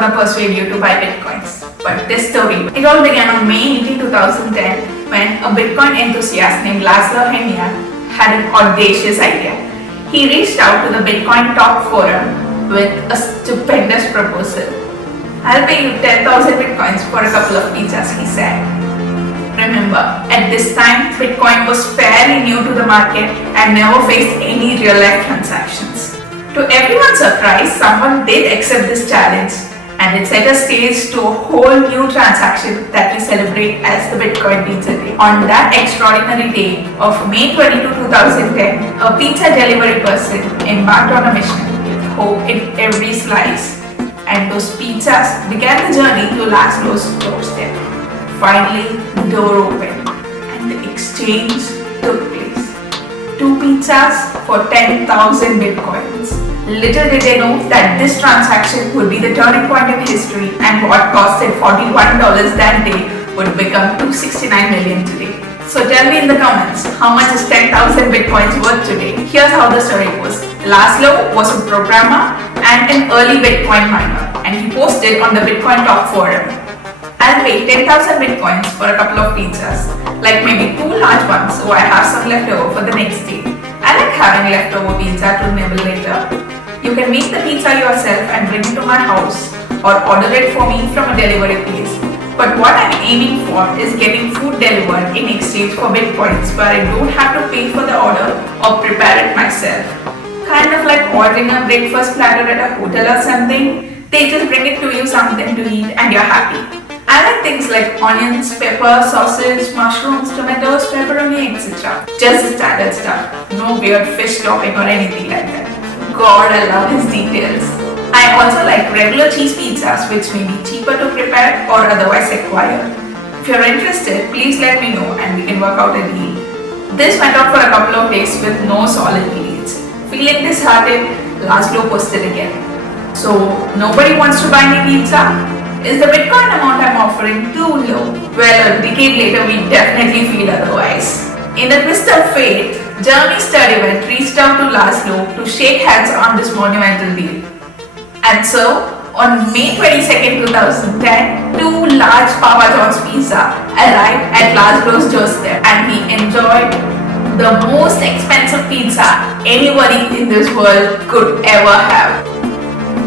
gonna persuade you to buy Bitcoins. But this story, it all began on May 18, 2010 when a Bitcoin enthusiast named Laszlo Hanyecz had an audacious idea. He reached out to the BitcoinTalk forum with a stupendous proposal. I'll pay you 10,000 Bitcoins for a couple of pizzas, he said. Remember, at this time, Bitcoin was fairly new to the market and never faced any real-life transactions. To everyone's surprise, someone did accept this challenge, and it set a stage to a whole new transaction that we celebrate as the Bitcoin Pizza Day. On that extraordinary day of May 22, 2010, a pizza delivery person embarked on a mission with hope in every slice, and those pizzas began the journey to Laszlo's doorstep. Finally, the door opened and the exchange took place. 2 pizzas for 10,000 Bitcoins. Little did they know that this transaction would be the turning point in history, and what costed $41 that day would become $269 million today. So tell me in the comments, how much is 10,000 Bitcoins worth today? Here's how the story goes. Laszlo was a programmer and an early Bitcoin miner, and he posted on the BitcoinTalk forum. I'll pay 10,000 Bitcoins for a couple of pizzas, like maybe 2 large ones so I have some left over for the next day. I like having leftover pizza to nibble later. You can make the pizza yourself and bring it to my house, or order it for me from a delivery place. But what I'm aiming for is getting food delivered in exchange for Bitcoins where I don't have to pay for the order or prepare it myself. Kind of like ordering a breakfast platter at a hotel or something. They just bring it to you, something to eat, and you're happy. I like things like onions, pepper, sausage, mushrooms, tomatoes, pepperoni, etc. Just the standard stuff. No weird fish topping or anything like that. God, I love his details. I also like regular cheese pizzas, which may be cheaper to prepare or otherwise acquire. If you're interested, please let me know and we can work out a deal. This went on for a couple of days with no solid leads. Feeling disheartened, Laszlo posted again. So, nobody wants to buy me pizza? Is the Bitcoin amount I'm offering too low? Well, a decade later, we definitely feel otherwise. In a twist of fate, Jeremy Studevant reached out to Laszlo to shake hands on this monumental deal. And so, on May 22, 2010, 2 large Papa John's pizza arrived at Laszlo's doorstep, and he enjoyed the most expensive pizza anybody in this world could ever have.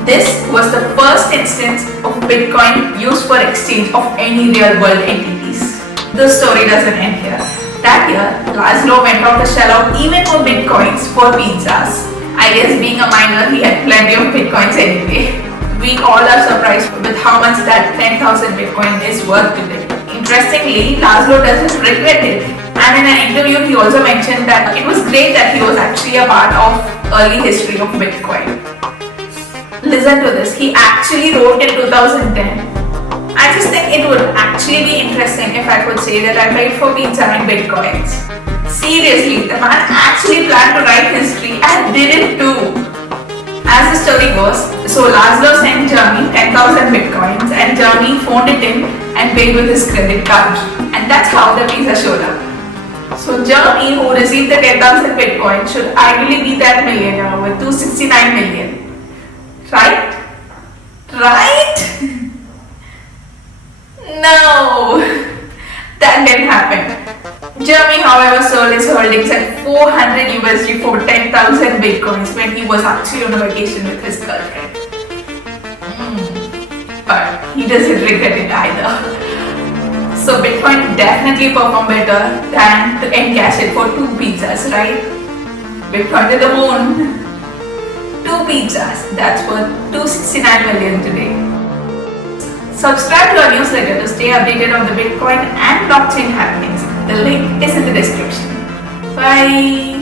This was the first instance of Bitcoin used for exchange of any real-world entities. The story doesn't end here. That year, Laszlo went on to shell out even more Bitcoins for pizzas. I guess being a miner, he had plenty of Bitcoins anyway. We all are surprised with how much that 10,000 Bitcoin is worth today. Interestingly, Laszlo doesn't regret it. And in an interview, he also mentioned that it was great that he was actually a part of early history of Bitcoin. Listen to this, he actually wrote in 2010, I just think it would actually be interesting if I could say that I paid for pizza in Bitcoins. Seriously, the man actually planned to write history and did it too. As the story goes, so Laszlo sent Jeremy 10,000 Bitcoins and Jeremy phoned it in and paid with his credit card. And that's how the pizza showed up. So Jeremy, who received the 10,000 Bitcoin, should ideally be that millionaire with 269 million. Right? Right? No! That didn't happen. Jeremy, however, sold his holdings at 400 USD for 10,000 Bitcoins when he was actually on a vacation with his girlfriend. But he doesn't regret it either. So Bitcoin definitely performed better than to encash it for 2 pizzas, right? Bitcoin to the moon. 2 pizzas, that's worth 269 million today. Subscribe to our newsletter to stay updated on the Bitcoin and blockchain happenings. The link is in the description. Bye!